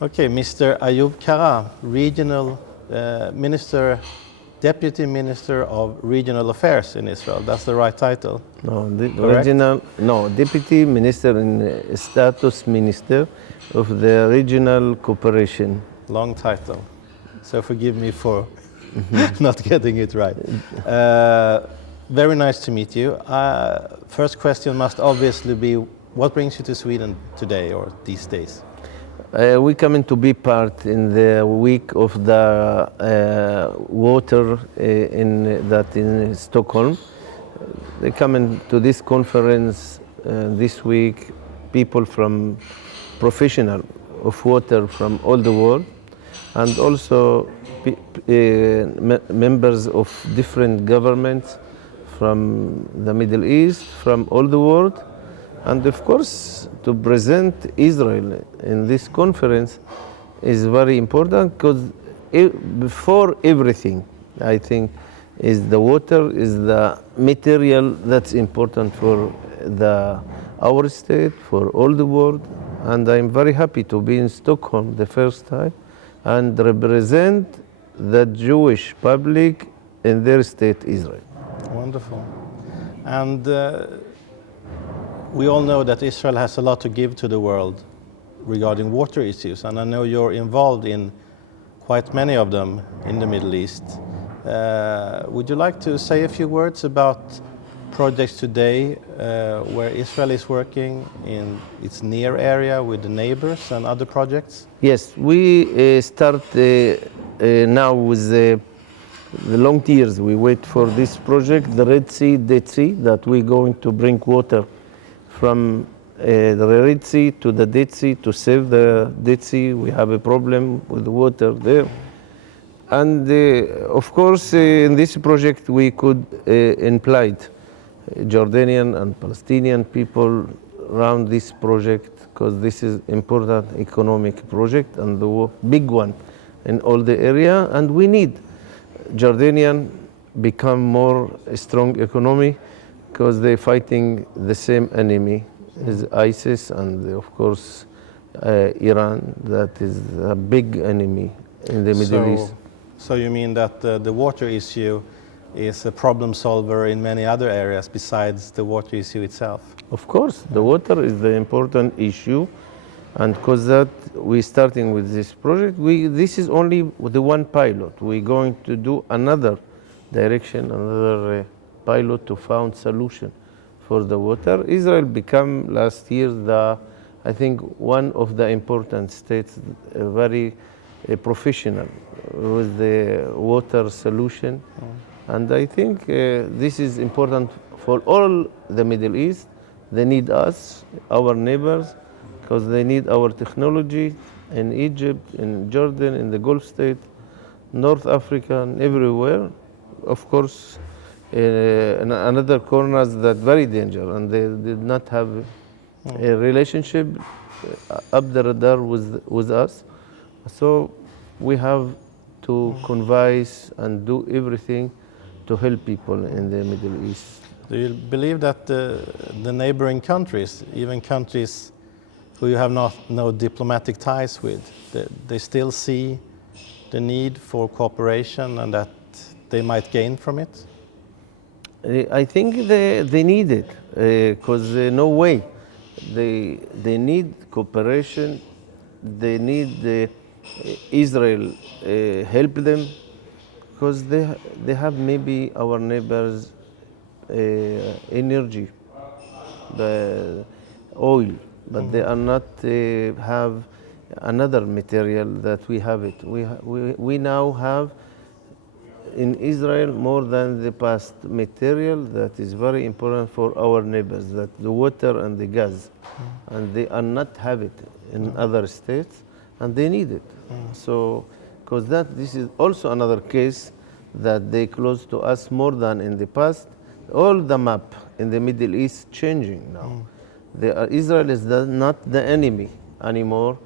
Okay, Mr. Ayoub Kara, regional Deputy Minister of Regional Affairs in Israel. That's the right title. No, the Correct? Deputy Minister in Status Minister of the Regional Cooperation. Long title. So forgive me for not getting it right. Very nice to meet you. First question must obviously be, what brings you to Sweden today or these days? We coming to be part in the week of the water in Stockholm. They coming to this conference this week, people from professional of water from all the world, and also members of different governments from the Middle East, from all the world. And of course, to present Israel in this conference is very important because before everything, I think, is the water, is the material that's important for our state, for all the world. And I'm very happy to be in Stockholm the first time and represent the Jewish public in their state, Israel. Wonderful. And we all know that Israel has a lot to give to the world regarding water issues, and I know you're involved in quite many of them in the Middle East. Would you like to say a few words about projects today where Israel is working in its near area with the neighbors and other projects? Yes, we start now with the long years we wait for this project, the Red Sea-Dead Sea, that we're going to bring water from the Red Sea to the Dead Sea to save the Dead Sea. We have a problem with the water there. And of course, in this project, we could imply Jordanian and Palestinian people around this project because this is important economic project and the big one in all the area. And we need Jordanian become more strong economy because they're fighting the same enemy as ISIS and of course Iran, that is a big enemy in the Middle East. So you mean that the water issue is a problem solver in many other areas besides the water issue itself? Of course, the water is the important issue, and because that we're starting with this project, this is only the one pilot. We're going to do another direction, another pilot to find solution for the water. Israel became last year I think one of the important states, very professional with the water solution. And I think this is important for all the Middle East. They need us, our neighbors, because they need our technology in Egypt, in Jordan, in the Gulf state, North Africa, and everywhere. Of course, in another corners that very dangerous, and they did not have a relationship up the radar with us. So we have to convince and do everything to help people in the Middle East. Do you believe that the neighboring countries, even countries who you have no diplomatic ties with, they still see the need for cooperation and that they might gain from it? I think they need it because no way. They need cooperation. They need Israel help them because they have maybe our neighbors energy, the oil, but they are not have another material that we have it. We now have in Israel more than the past material that is very important for our neighbors, that the water and the gas, and they are not have it in other states, and they need it. So, because this is also another case that they close to us more than in the past. All the map in the Middle East changing now. Israel is not the enemy anymore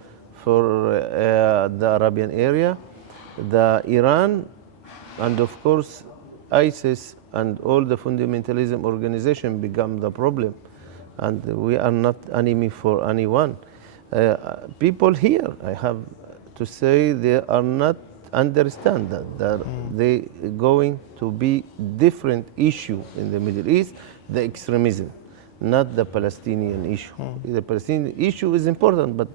for the Arabian area. The Iran and of course ISIS and all the fundamentalism organization become the problem, and we are not enemy for anyone. People here, I have to say they are not understand that they going to be different issue in the Middle East, the extremism, not the Palestinian issue. The Palestinian issue is important, but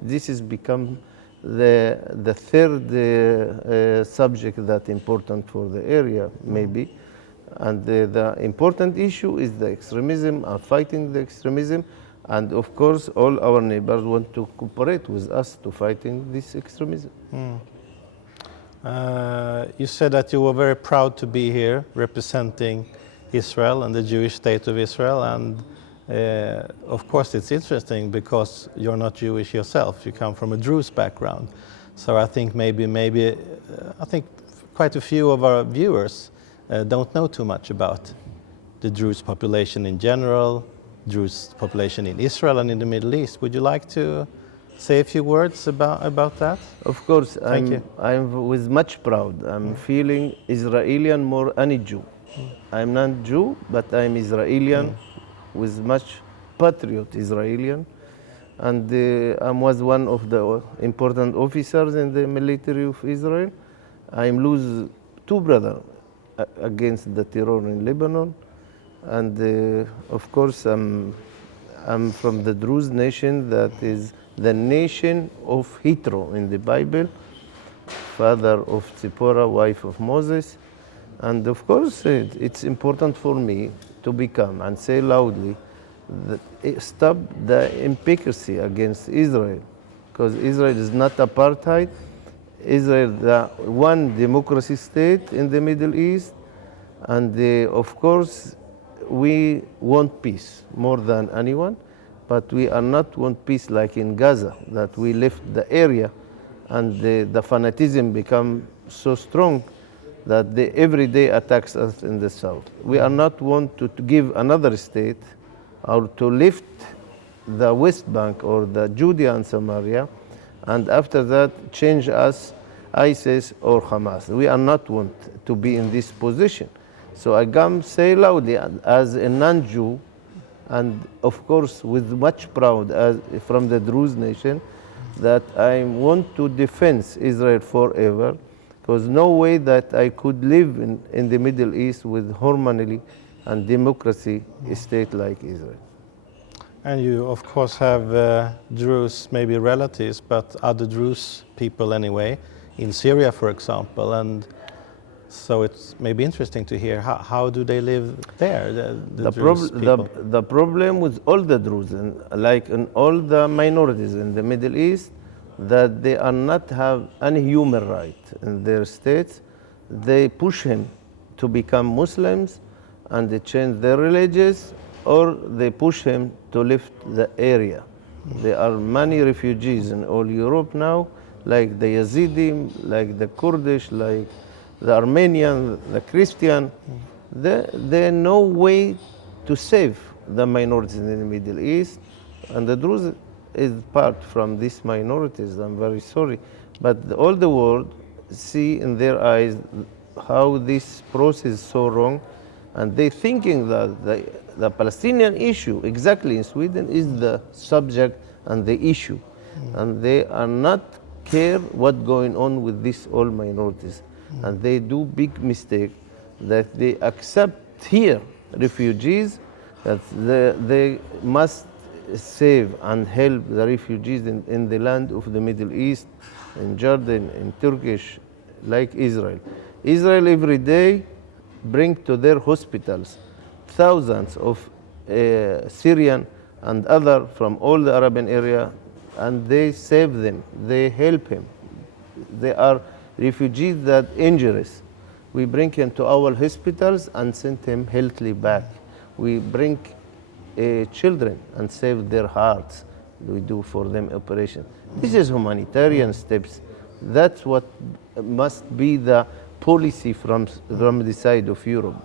this has become the third subject that important for the area, maybe. And the important issue is the extremism and fighting the extremism. And of course, all our neighbors want to cooperate with us to fighting this extremism. You said that you were very proud to be here representing Israel and the Jewish state of Israel. And of course, it's interesting because you're not Jewish yourself. You come from a Druze background. So I think I think quite a few of our viewers don't know too much about the Druze population in general, Druze population in Israel and in the Middle East. Would you like to say a few words about that? Of course, Thank you. I'm with much proud. I'm feeling Israeli more any Jew. I'm not Jew, but I'm Israeli with much patriot Israeli. And I was one of the important officers in the military of Israel. I lose two brothers against the terror in Lebanon. And of course, I'm from the Druze nation that is the nation of Hitro in the Bible, father of Zipporah, wife of Moses. And of course, it's important for me to become and say loudly that stop the hypocrisy against Israel, because Israel is not apartheid. Israel is the one democracy state in the Middle East, and of course, we want peace more than anyone, but we are not want peace like in Gaza, that we left the area and the fanatism become so strong that they every day attacks us in the south. We are not want to give another state or to lift the West Bank or the Judea and Samaria, and after that change us ISIS or Hamas. We are not want to be in this position. So I come say loudly as a non-Jew, and of course with much proud as from the Druze nation, that I want to defend Israel forever, because no way that I could live in the Middle East with harmony and democracy state like Israel. And you, of course, have Druze, maybe relatives, but other Druze people anyway, in Syria, for example. And so it's maybe interesting to hear how do they live there, the Druze people? The problem with all the Druze, like in all the minorities in the Middle East, that they are not have any human right in their states. They push him to become Muslims and they change their religions, or they push him to lift the area. There are many refugees in all Europe now, like the Yazidi, like the Kurdish, like the Armenian, the Christian. There no way to save the minorities in the Middle East, and the Druze is part from these minorities. I'm very sorry, but all the world see in their eyes how this process is so wrong, and they thinking that the Palestinian issue exactly in Sweden is the subject and the issue, and they are not care what going on with these all minorities, and they do big mistake that they accept here refugees, that they must save and help the refugees in the land of the Middle East, in Jordan, in Turkish, like Israel. Israel every day bring to their hospitals thousands of Syrian and other from all the Arabian area, and they save them, they help him. They are refugees that injuries. We bring him to our hospitals and send him healthily back. We bring children and save their hearts. We do for them operation. This is humanitarian steps. That's what must be the policy from the side of Europe,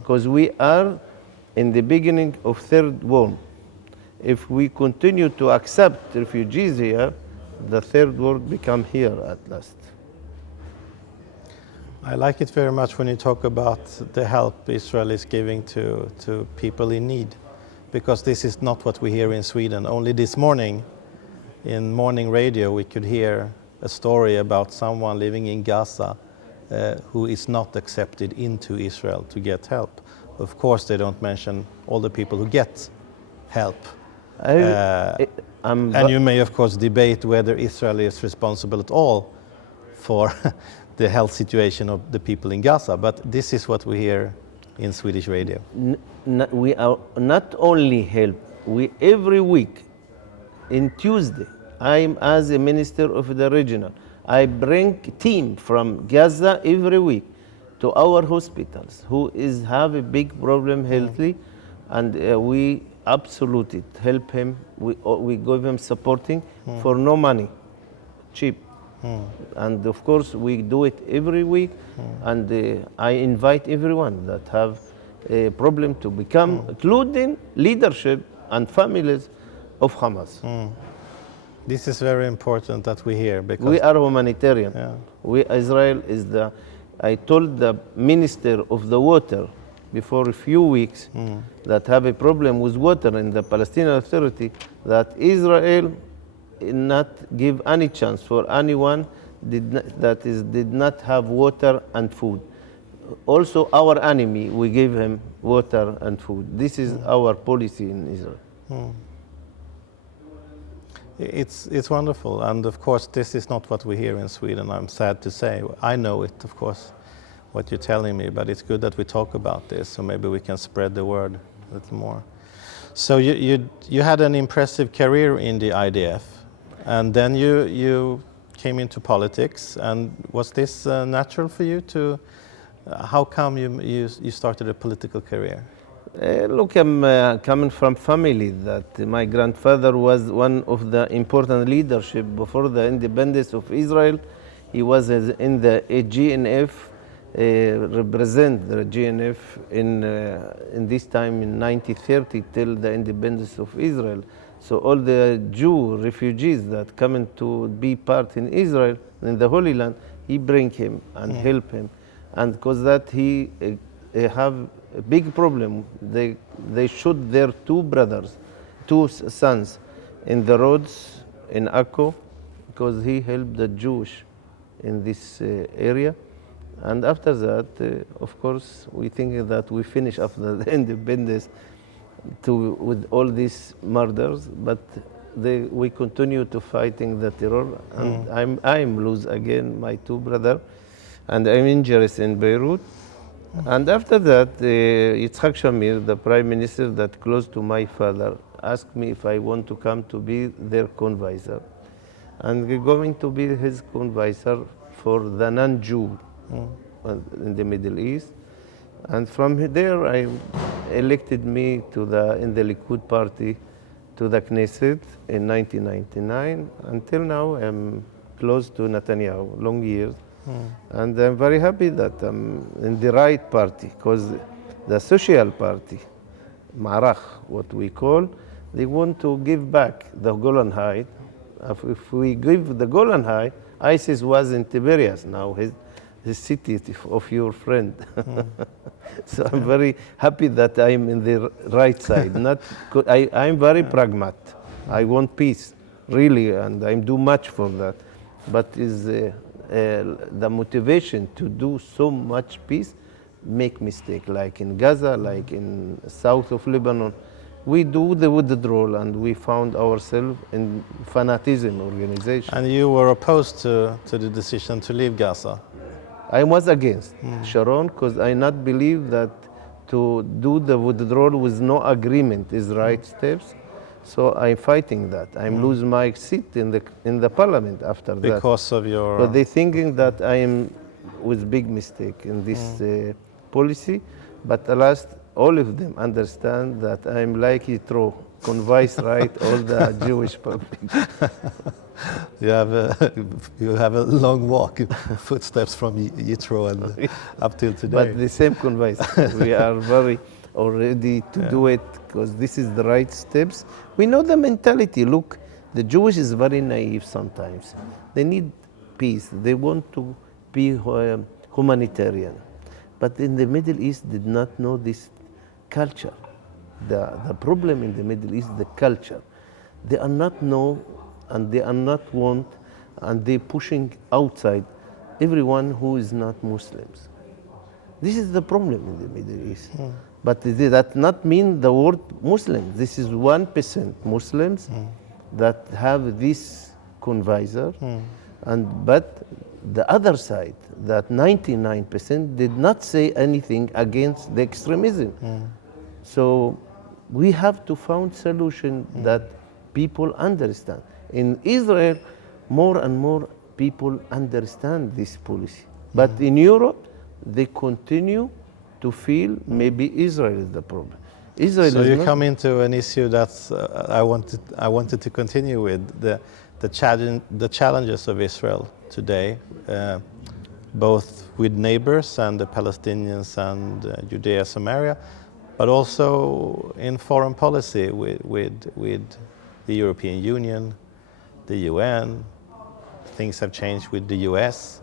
because we are in the beginning of third world. If we continue to accept refugees here, the third world become here at last. I like it very much when you talk about the help Israel is giving to people in need, because this is not what we hear in Sweden. Only this morning in morning radio we could hear a story about someone living in Gaza who is not accepted into Israel to get help. Of course, they don't mention all the people who get help. And you may, of course, debate whether Israel is responsible at all for the health situation of the people in Gaza, but this is what we hear in Swedish radio. We are not only help, we every week, in Tuesday, I'm as a minister of the regional, I bring team from Gaza every week to our hospitals who have a big problem healthily, and we absolutely help him. We give him supporting for no money, cheap. And of course we do it every week, and I invite everyone that have a problem to become, including leadership and families of Hamas. This is very important that we hear, because we are humanitarian. Yeah. Israel is I told the minister of the water before a few weeks that have a problem with water in the Palestinian Authority, that Israel not give any chance for anyone did not have water and food. Also our enemy, we give him water and food. This is our policy in Israel. It's wonderful, and of course this is not what we hear in Sweden, I'm sad to say. I know it, of course, what you're telling me, but it's good that we talk about this, so maybe we can spread the word a little more. So you had an impressive career in the IDF, and then you came into politics, and was this natural for you to, how come you started a political career? Look, I'm coming from family that my grandfather was one of the important leadership before the independence of Israel. He was in the GNF, represent the GNF in this time in 1930 till the independence of Israel. So all the Jew refugees that coming to be part in Israel, in the Holy Land, he bring him and help him. And because that he have a big problem. They shot their two sons in the roads in Akko, because he helped the Jewish in this area. And after that, of course, we think that we finish after the independence with all these murders, but we continue to fighting the terror. And I'm lose again my two brothers, and I'm injured in Beirut. And after that, Yitzhak Shamir, the prime minister that close to my father, asked me if I want to come to be their convisor. And we're going to be his convisor for the non-Jew in the Middle East. And from there, I elected me in the Likud party to the Knesset in 1999. Until now, I'm close to Netanyahu, long years. And I'm very happy that I'm in the right party, because the social party, Marach, what we call, they want to give back the Golan Heights. If we give the Golan Heights, ISIS was in Tiberias now, the city of your friend. So I'm very happy that I'm in the right side. I'm very pragmatic. I want peace, really, and I do much for that. But the motivation to do so much peace make mistake, like in Gaza, like in south of Lebanon. We do the withdrawal, and we found ourselves in fanaticism organization. And you were opposed to the decision to leave Gaza? I was against Sharon, because I not believe that to do the withdrawal with no agreement is right steps. So I'm fighting that. I'm losing my seat in the parliament after that. Because of your... But they're thinking that I am with big mistake in this policy. But at last, all of them understand that I'm like Yitro, convince right all the Jewish public. You have a long walk, footsteps from Yitro and up till today. But the same convice. We are very ready to do it, because this is the right steps. We know the mentality. Look, the Jewish is very naive sometimes. They need peace. They want to be humanitarian. But in the Middle East did not know this culture. The problem in the Middle East is the culture. They are not know, and they are not want, and they're pushing outside everyone who is not Muslims. This is the problem in the Middle East. But that not mean the word Muslim. This is 1% Muslims that have this convisor, but the other side, that 99% did not say anything against the extremism. So we have to find solution that people understand. In Israel, more and more people understand this policy. But in Europe, they continue to feel maybe Israel is the problem. Israel So is you not. come into an issue that's I wanted to continue with the challenges of Israel today, both with neighbors and the Palestinians and Judea Samaria, but also in foreign policy with the European Union, the UN. Things have changed with the US.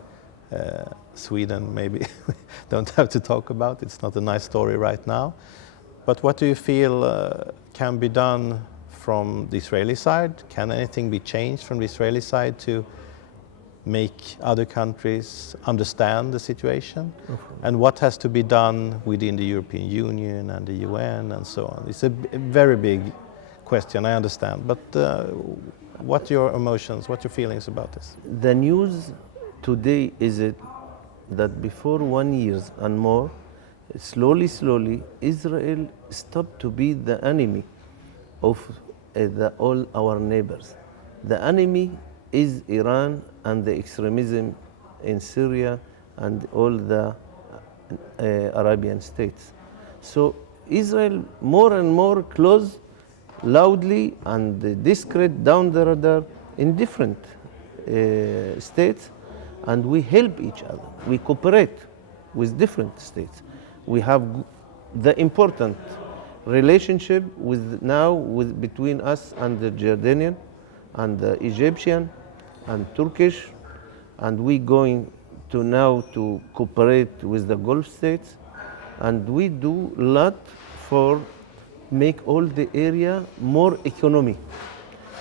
Sweden, maybe we don't have to talk about. It's not a nice story right now. But what do you feel can be done from the Israeli side? Can anything be changed from the Israeli side to make other countries understand the situation? And what has to be done within the European Union and the UN and so on? It's a very big question, I understand. But what are your emotions, what are your feelings about this? The news today is it that before 1 year and more, slowly, Israel stopped to be the enemy of all our neighbors. The enemy is Iran and the extremism in Syria and all the Arabian states. So Israel more and more close loudly and discreet down the radar in different states, and we help each other. We cooperate with different states. We have the important relationship between us and the Jordanian and the Egyptian and Turkish, and we going to now to cooperate with the Gulf states, and we do a lot for make all the area more economic.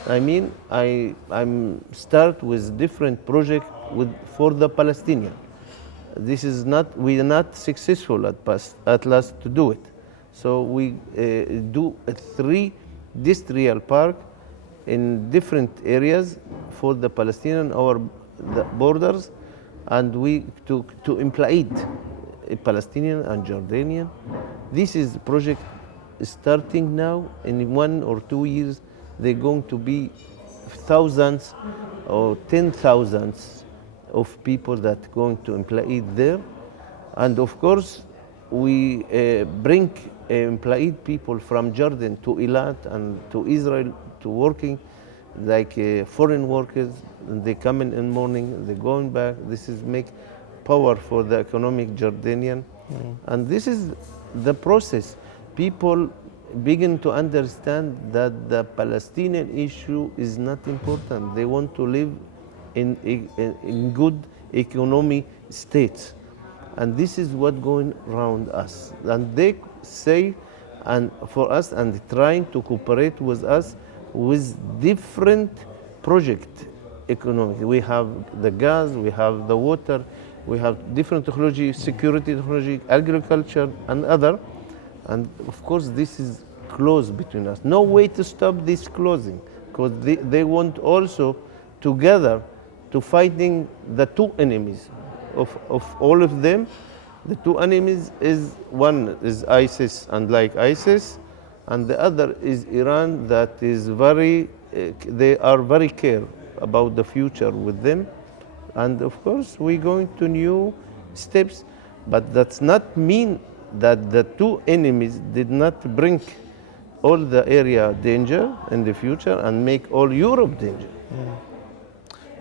I mean, I'm start with different project for the Palestinian. This is not, we are not successful at last to do it. So we do 3 industrial park in different areas for the Palestinian the borders, and we to implement Palestinian and Jordanian. This is project starting now. In 1 or 2 years, they're going to be thousands or 10,000s of people that are going to implement there. And of course, we bring employed people from Jordan to Eilat and to Israel to working like foreign workers. And they come in the morning, they're going back. This is make power for the economic Jordanian. And this is the process. People begin to understand that the Palestinian issue is not important. They want to live in good economic states. And this is what going around us. And they say, and for us, and trying to cooperate with us with different project economic. We have the gas, we have the water, we have different technology, security technology, agriculture, and other. And of course, this is close between us. No way to stop this closing, because they want also together to fighting the 2 enemies of all of them. The 2 enemies is, one is ISIS and like ISIS, and the other is Iran that is they are very care about the future with them. And of course, we're going to new steps, but that's not mean that the 2 enemies did not bring all the area danger in the future and make all Europe danger.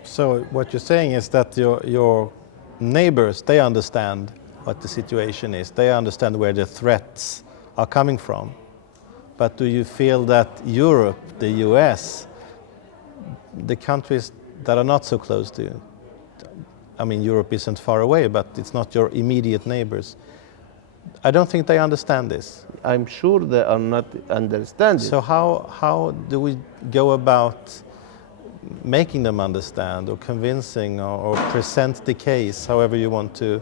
So what you're saying is that your neighbors, they understand what the situation is. They understand where the threats are coming from. But do you feel that Europe, the US, the countries that are not so close to you, I mean, Europe isn't far away, but it's not your immediate neighbors. I don't think they understand this. I'm sure they are not understanding. So how do we go about making them understand or convincing or present the case, however you want to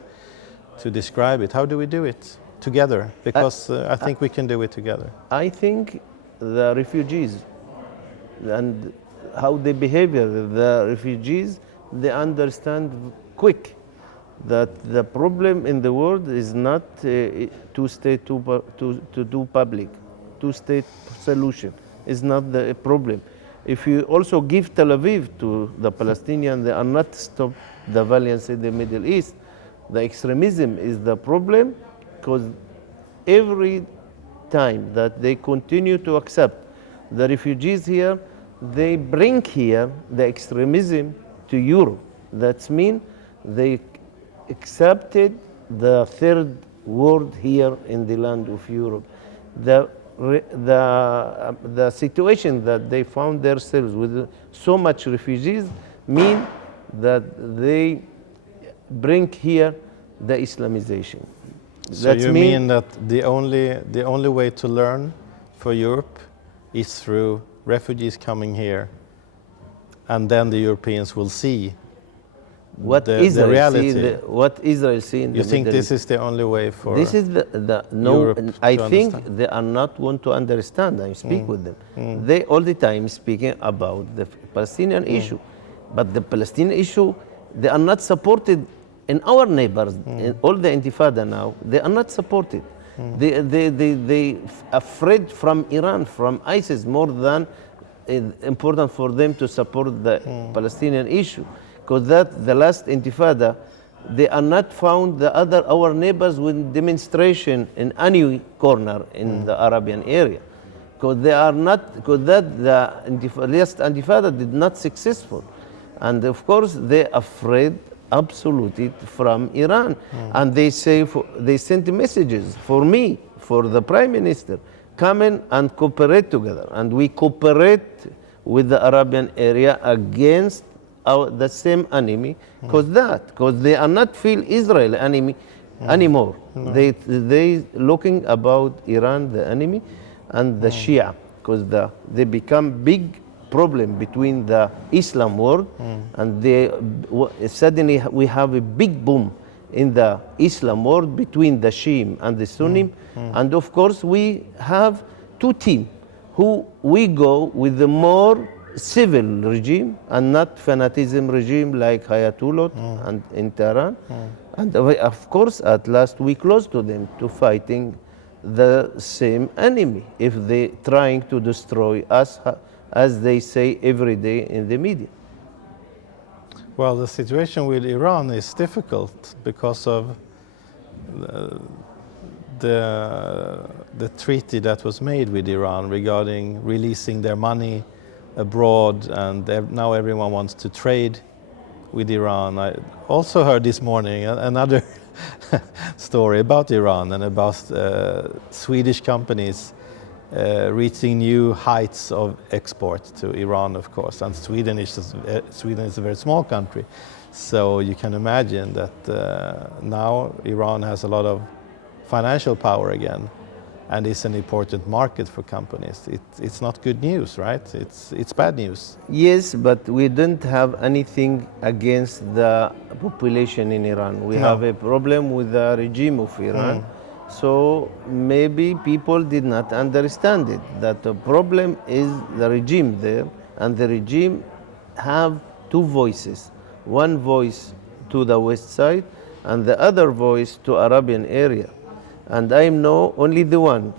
describe it? How do we do it together? Because I think we can do it together. I think the refugees and how they behave, the refugees, they understand quick that the problem in the world is not two-state, to do public. Two-state solution is not the problem. If you also give Tel Aviv to the Palestinians, they are not stop the violence in the Middle East. The extremism is the problem, because every time that they continue to accept the refugees here, they bring here the extremism to Europe. That means they accepted the third world here in the land of Europe. The situation that they found themselves with so much refugees mean that they bring here the Islamization. So you mean that the only way to learn for Europe is through refugees coming here, and then the Europeans will see what the Israel reality. See, what Israel see in you the think Middle this East. is the only way for This is the no. Europe I to think understand? they are not want to understand. I speak with them. They all the time speaking about the Palestinian issue, but the Palestinian issue, they are not supported in our neighbors. In all the Intifada now, they are not supported. They afraid from Iran, from ISIS, more than important for them to support the Palestinian issue. Because that the last Intifada, they are not found the other our neighbors with demonstration in any corner in the Arabian area. Because they are not, because that the last Intifada did not successful. And of course they afraid absolutely from Iran. And they say, they sent messages for me, for the Prime Minister, come in and cooperate together. And we cooperate with the Arabian area against the same enemy, because they are not feel Israel enemy anymore. They looking about Iran the enemy and the Shia, because they become big problem between the Islam world, and they suddenly we have a big boom in the Islam world between the Shia and the Sunni, and of course we have two teams who we go with the more civil regime and not fanaticism regime like Ayatollah and in Tehran. And of course, at last we close to them to fighting the same enemy if they trying to destroy us, as they say every day in the media. Well, the situation with Iran is difficult because of the treaty that was made with Iran regarding releasing their money abroad, and now everyone wants to trade with Iran. I also heard this morning another story about Iran and about Swedish companies reaching new heights of export to Iran, of course. And Sweden is a very small country, so you can imagine that now Iran has a lot of financial power again, and it's an important market for companies. It's not good news, right? It's bad news. Yes, but we don't have anything against the population in Iran. We have a problem with the regime of Iran. So maybe people did not understand it, that the problem is the regime there, and the regime have two voices. One voice to the west side and the other voice to Arabian area. And I know only the one.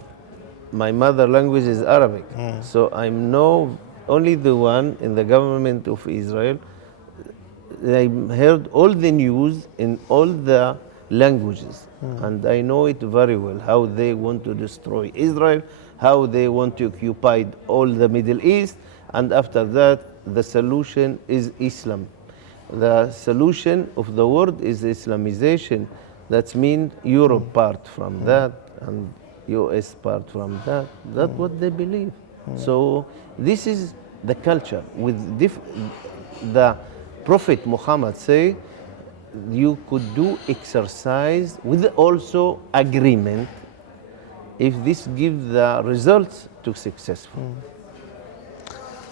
My mother language is Arabic. So I know only the one in the government of Israel. I heard all the news in all the languages. And I know it very well, how they want to destroy Israel, how they want to occupy all the Middle East, and after that, the solution is Islam. The solution of the world is Islamization. That means Europe part from that, and US part from that. That's what they believe. So this is the culture. With the Prophet Muhammad say, you could do exercise with also agreement if this gives the results to successful.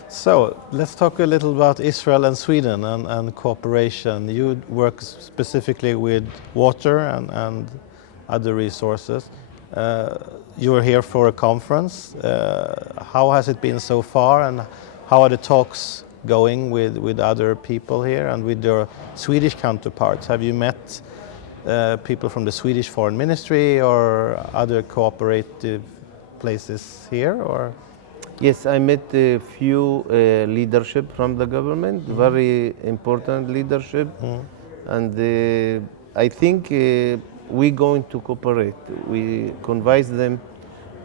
So let's talk a little about Israel and Sweden and cooperation. You work specifically with water and other resources. You were here for a conference. How has it been so far, and how are the talks going with other people here and with your Swedish counterparts? Have you met people from the Swedish Foreign Ministry or other cooperative places here, or? Yes, I met a few leadership from the government, very important leadership, and I think we're going to cooperate. We convince them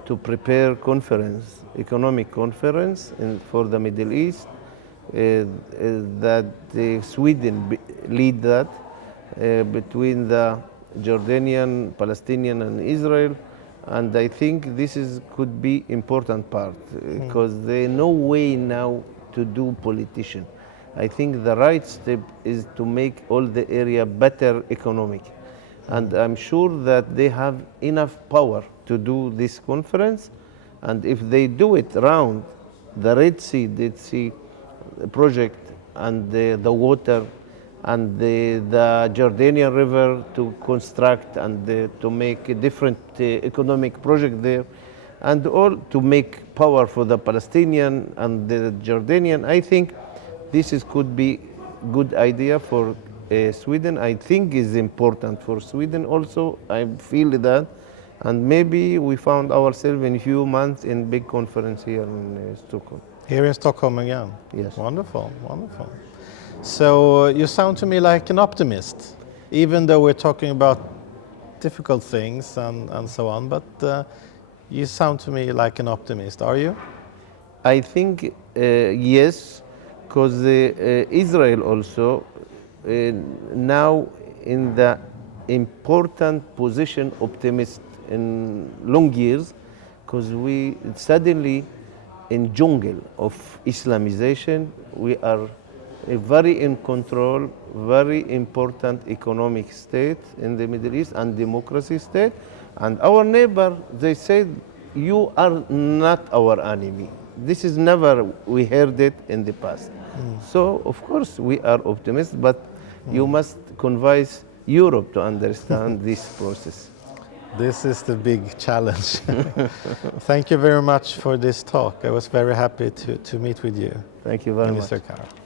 to prepare conference, economic conference for the Middle East, that Sweden lead that between the Jordanian, Palestinian and Israel. And I think this could be important part because there is no way now to do politician. I think the right step is to make all the area better economic. And I'm sure that they have enough power to do this conference. And if they do it around the Red Sea-Dead Sea project and the water and the Jordanian River to construct and to make a different economic project there, and all to make power for the Palestinian and the Jordanian. I think could be good idea for Sweden. I think is important for Sweden also. I feel that, and maybe we found ourselves in a few months in big conference here in Stockholm. Here in Stockholm again? Yes. Wonderful, wonderful. So you sound to me like an optimist, even though we're talking about difficult things and so on, but you sound to me like an optimist. Are you? I think yes, because Israel also now in the important position optimist in long years, because we suddenly in jungle of Islamization, we are a very in control, very important economic state in the Middle East and democracy state. And our neighbor, they said, you are not our enemy. This is never, we heard it in the past. So, of course, we are optimists, but you must convince Europe to understand this process. This is the big challenge. Thank you very much for this talk. I was very happy to meet with you, Thank you very Minister much. Kara.